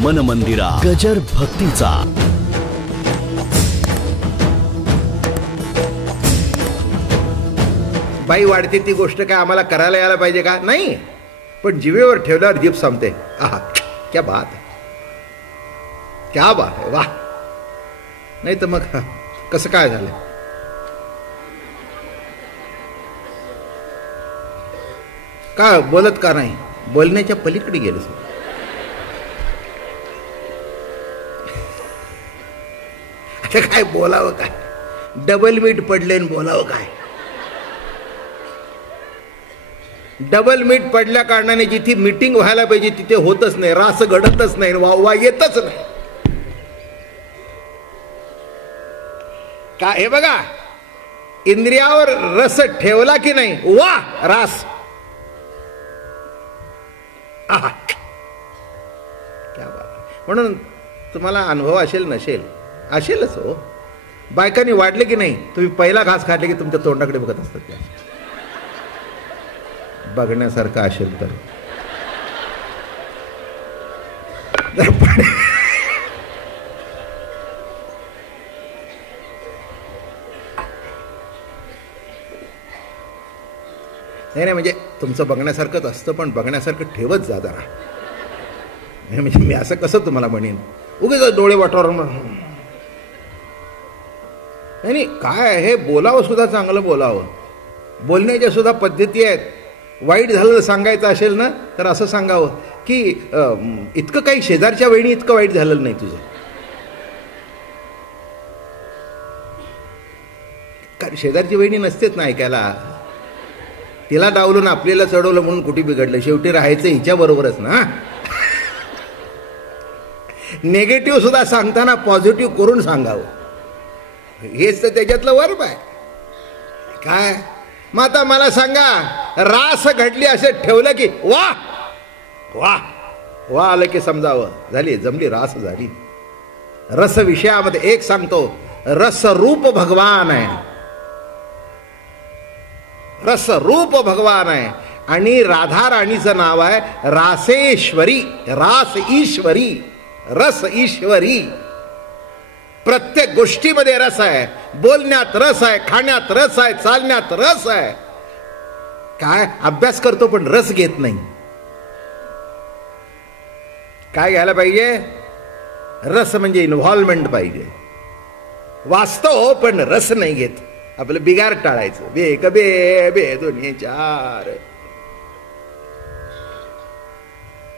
मन मंदिरा गजर भक्तीचा. बाई वाढते ती गोष्ट काय आम्हाला करायला यायला पाहिजे का? नाही, पण जिवेवर ठेवल्यावर जीभ संपते. आहा, क्या बात है, क्या बात है, वाह. नाही तर मग कसं काय झालं? का बोलत का नाही? बोलण्याच्या पलीकडे गेलं. आता काय बोलावं काय? डबल मीठ पडले बोलावं काय? डबल मीठ पडल्या कारणाने जिथे मीटिंग व्हायला पाहिजे तिथे होतच नाही, रास घडतच नाही, वाहवा येतच नाही. का हे बघा, इंद्रियावर रस ठेवला की नाही, वा रास. आहा, क्या बात. म्हणून तुम्हाला अनुभव असेल नसेल, असेलच हो. बायकांनी वाढले की नाही, तुम्ही पहिला घास खाल्ले की तुमच्या तोंडाकडे बघत असतात. त्या बघण्यासारखं असेल तर नाही, म्हणजे तुमचं बघण्यासारखंच असतं, पण बघण्यासारखं ठेवत जा जरा. म्हणजे मी असं कसं तुम्हाला म्हणेन, उगीच डोळे वाटावर. नाही, काय हे बोलावं सुद्धा, चांगलं बोलावं. बोलण्याच्या सुद्धा पद्धती आहेत. वाईट झालं सांगायचं असेल ना तर असं सांगावं की इतकं काही शेजारच्या वेळी इतकं वाईट झालेलं नाही तुझं. कारण शेजारची वहिनी नसतेच ना ऐकायला. तिला डावलून आपल्याला चढवलं म्हणून कुठे बिघडलं? शेवटी राहायचं हिच्या बरोबरच ना. नेगेटिव्ह सुद्धा सांगताना पॉझिटिव्ह करून सांगावं. हेच तर त्याच्यातलं वर्ब आहे. काय मग आता मला सांगा, रास घडली असे ठेवलं की वा वा वा आलं की समजावं, झाली जमली, रास झाली. रस विषयामध्ये एक सांगतो, रसरूप भगवान आहे. रसरूप भगवान आहे. आणि राधा राणीचं नाव आहे रासेश्वरी, रास ईश्वरी, रस ईश्वरी. प्रत्येक गोष्टीमध्ये रस आहे. बोलण्यात रस आहे, खाण्यात रस आहे, चालण्यात रस आहे. काय अभ्यास करतो पण रस घेत नाही. काय घ्यायला पाहिजे? रस म्हणजे इन्व्हॉल्वमेंट पाहिजे. वाचतो पण रस नाही घेत. आपलं बिगार टाळायचं. बे कबे बे दोन्ही चार.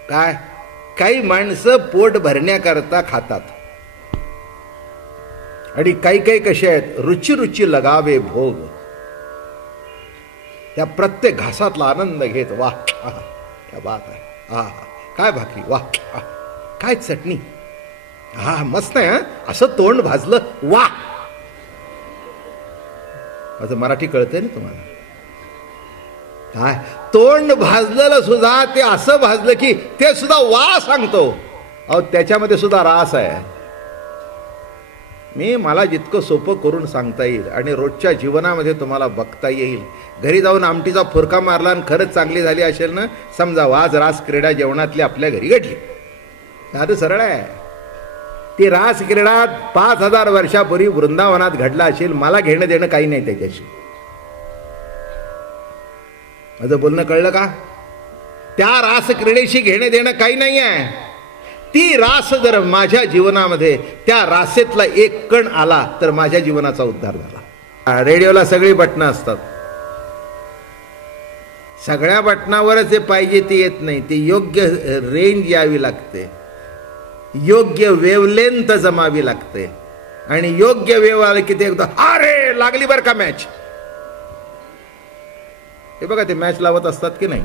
काय काही माणसं पोट भरण्याकरता खातात आणि काही काही कसे आहेत, रुची रुची लगावे भोग. त्या प्रत्येक घासातला आनंद घेत. वाह क्या बात आहे. हा काय भाकरी, वाह काय चटणी, हा मस्त आहे. असं तोंड भाजलं, वाह. असं मराठी कळतंय ना तुम्हाला? काय तोंड भाजलेलं सुद्धा ते असं भाजलं की ते सुद्धा वा सांगतो. अहो त्याच्यामध्ये सुद्धा रास आहे. मला जितकं सोपं करून सांगता येईल आणि रोजच्या जीवनामध्ये तुम्हाला बघता येईल. घरी जाऊन आमटीचा फुरका मारला आणि खरंच चांगली झाली असेल ना, समजा आज रास क्रीडा जेवणातली आपल्या घरी घडली. आता सरळ आहे. ती रास क्रीडा 5000 वर्षापूर्वी वृंदावनात घडला असेल. मला घेणं देणं काही नाही त्याच्याशी. माझं बोलणं कळलं का? त्या रास क्रीडेशी घेणं देणं काही नाही आहे. ती रास जर माझ्या जीवनामध्ये, त्या रासेतला एक कण आला तर माझ्या जीवनाचा उद्धार झाला. रेडिओला सगळी बटणं असतात. सगळ्या बटणावरच जे पाहिजे ते येत नाही. ती योग्य रेंज यावी लागते, योग्य वेवलेंथ जमावी लागते. आणि योग्य वेव आले की ते एकदा अरे लागली बरं का मॅच. हे बघा ते मॅच लावत असतात की नाही.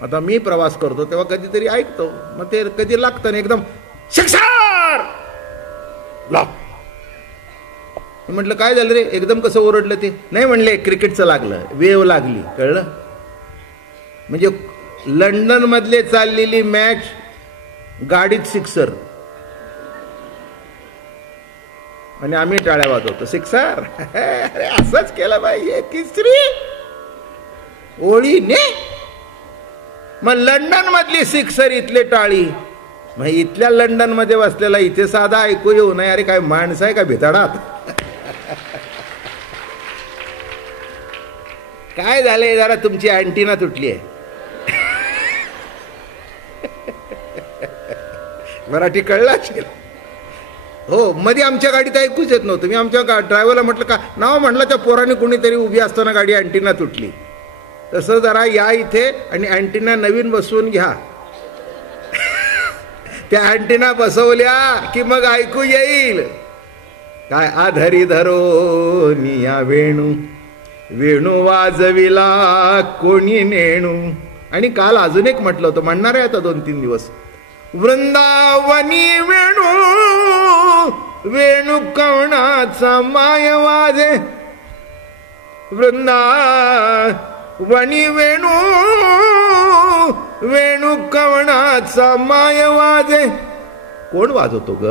आता मी प्रवास करतो तेव्हा कधीतरी ऐकतो, मग ते कधी लागतं एकदम शिक्षार लॉक. म्हटलं काय झालं रे, एकदम कसं ओरडलं ते? नाही म्हणले क्रिकेटचं लागलं, वेव लागली. कळलं? म्हणजे लंडन मधले चाललेली मॅच गाडीत सिक्सर आणि आम्ही टाळ्या वाजवतो. सिक्सर अरे असंच केलं पाहिजे. तिसरी ओळीने मग लंडन मधली सिक्सर इथले टाळी मग इथल्या लंडनमध्ये बसलेला इथे साधा ऐकू येऊ नये, अरे काय माणसं आहे का भिताडात? काय झालंय, जरा तुमची अँटिना तुटली आहे. मराठी कळलं असेल. हो, मध्ये आमच्या गाडीत ऐकूच येत नव्हतं. मी आमच्या ड्रायव्हरला म्हटलं का नाव म्हटलं, त्या पोराने कोणीतरी उभी असताना गाडी अँटिना तुटली. तसं जरा या इथे आणि अँटिना नवीन बसवून घ्या. त्या अँटिना बसवल्या की मग ऐकू येईल. काय आधरी धरो निया वेणू, वेणू वाजविला कोणी नेणू. आणि काल अजून एक म्हटलं होतं, म्हणणार आहे आता 2-3 दिवस. वृंदावनी वेणू, वेणू कवणाचा माय वाजे. वृंदावनी वेणू, वेणू कवणाचा माय वाजे. कोण वाजवतो ग?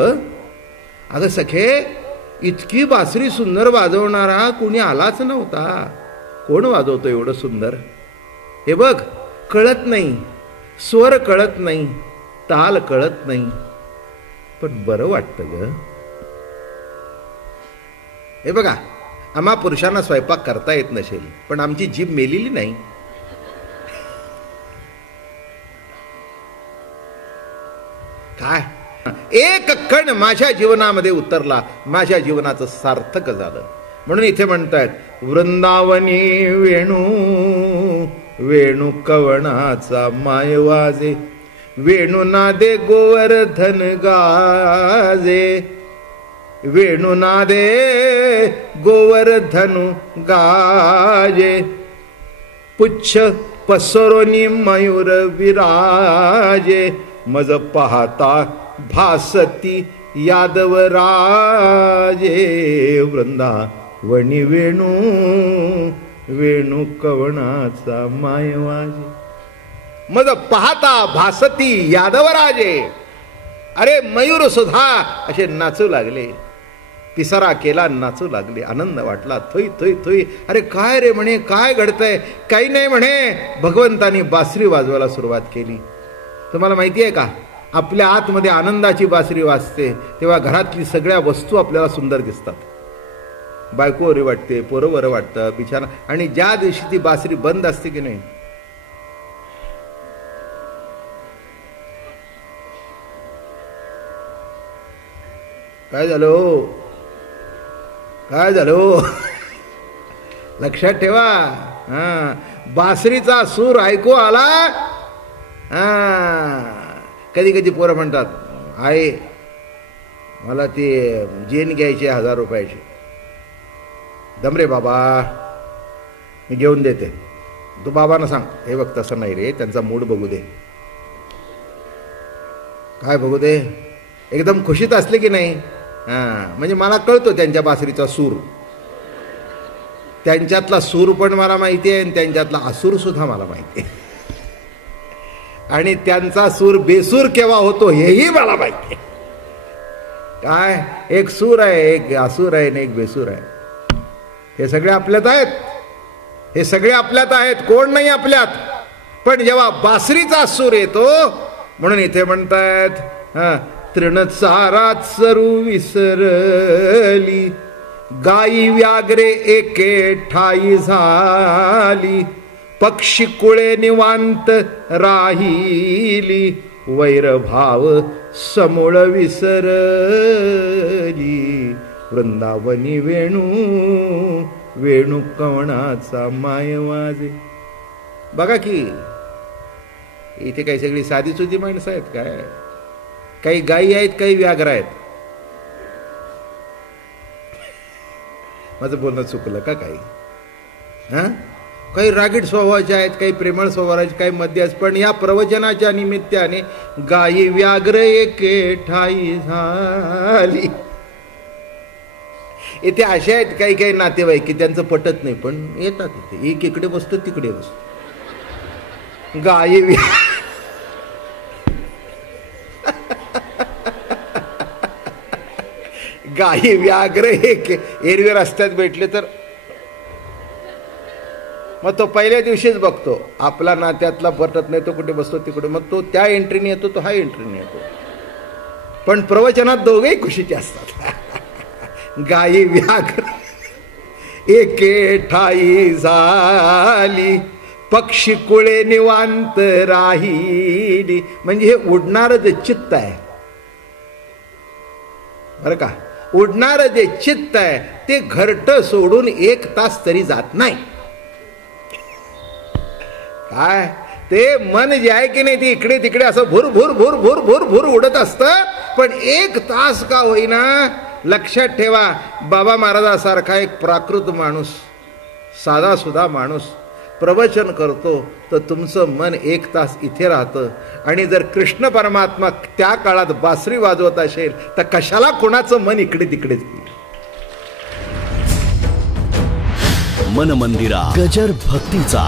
अगं सखे, इतकी बासरी सुंदर वाजवणारा कुणी आलाच नव्हता. कोण वाजवतो एवढं सुंदर? हे बघ, कळत नाही, स्वर कळत नाही, ताल कळत नाही, पण बरं वाटतं ग. हे बघा, आम्हा पुरुषांना स्वयंपाक करता येत नसेल, पण आमची जीभ मेलेली नाही. काय एक कण माझ्या जीवनामध्ये उतरला, माझ्या जीवनाचं सार्थक झालं. म्हणून इथे म्हणतायत वृंदावनी वेणू, वेणू कवणाचा माय वाजे. वेणू नादे गोवर्धन गाजे, वेणू नादे गोवर्धन गाजे. पुच्छ पसरोनी मयूर विराजे. मज पाहता भासती यादव राजे. वृंदावनी वेणू, वेणू कवणाचा माय वाजे. मज पाहता भासती यादवराजे. अरे मयूर सुद्धा असे नाचू लागले, पिसारा केला, नाचू लागले. आनंद वाटला, थोई थोई थोई. अरे काय रे म्हणे, काय घडतंय? काही नाही म्हणे, भगवंतानी बासरी वाजवायला सुरुवात केली. तुम्हाला माहिती आहे का, आपल्या आतमध्ये आनंदाची बासरी वाजते तेव्हा घरातली सगळ्या वस्तू आपल्याला सुंदर दिसतात. बायको बरी वाटते, पोरं बरं वाटतं, बिछाना. आणि ज्या दिवशी ती बासरी बंद असते की नाही, काय झालं, काय झालं, लक्षात ठेवा. बासरीचा सूर ऐकू आला. कधी कधी पोरं म्हणतात, आहे मला ते जेन घ्यायचे 1000 रुपयाचे. दमरे बाबा, मी घेऊन देते. तू बाबांना सांग, हे बघ तसं नाही रे, त्यांचा मूड बघू दे. काय बघू दे? एकदम खुशीत असले की नाही, म्हणजे मला कळतो त्यांच्या बासरीचा सूर. त्यांच्यातला सूर पण मला माहिती आहे आणि त्यांच्यातला असूर सुद्धा मला माहिती आहे. आणि त्यांचा सूर बेसूर केव्हा होतो हेही मला माहिती आहे. काय, एक सूर आहे, एक असूर आहे आणि एक बेसूर आहे. हे सगळे आपल्यात आहेत, हे सगळे आपल्यात आहेत, कोण नाही आपल्यात. पण जेव्हा बासरीचा सूर येतो, म्हणून इथे म्हणतायत तृणचारात सरू विसरली. गाई व्याघ्रे एके ठाई झाली. पक्षी कुळे निवांत राहिली. वैरभाव समूळ विसरली. वृंदावनी वेणू, वेणू कवणाचा माय वाजे. बघा की इथे काही सगळी साधी सुधी माणसं आहेत काय. काही गायी आहेत, काही व्याघ्र आहेत. माझं बोलणं चुकलं का काही? काही रागीट स्वभावाचे आहेत, काही प्रेमळ स्वभावाचे, काही मध्यस्थ. पण या प्रवचनाच्या निमित्ताने गायी व्याघ्र एके ठाई झाली. इथे असे आहेत काही काही नातेवाईक की त्यांचं पटत नाही, पण येतात इथे. एक इकडे बसतो, तिकडे बसतो. गायी गायी व्याघ्र एक एरवी रस्त्यात भेटले तर मग तो पहिल्या दिवशीच बघतो. आपला नात्यातला पटत नाही, तो कुठे बसतो तिकडे. मग तो त्या एंट्रीने येतो, तो हा एंट्रीने येतो. पण प्रवचनात दोघेही खुशीचे असतात. गायी व्याघ्र एके ठाई झाली, पक्षी कुळे निवांत राहिली. म्हणजे हे उडणारं जे चित्त आहे बरं का, उडणारं जे चित्त आहे ते घरटं सोडून 1 तास तरी जात नाही. काय ते मन जे आहे की नाही ते इकडे तिकडे असं भुर भुर भुर भुर भुर भुर उडत असतं, पण 1 तास का होईना. लक्षात ठेवा, बाबा महाराजासारखा एक प्राकृत माणूस, साधा सुधा माणूस प्रवचन करतो तर तुमचं मन 1 तास इथे राहतं. आणि जर कृष्ण परमात्मा त्या काळात बासरी वाजवत असेल तर कशाला कोणाचं मन इकडे तिकडे. मन मंदिरा गजर भक्तीचा.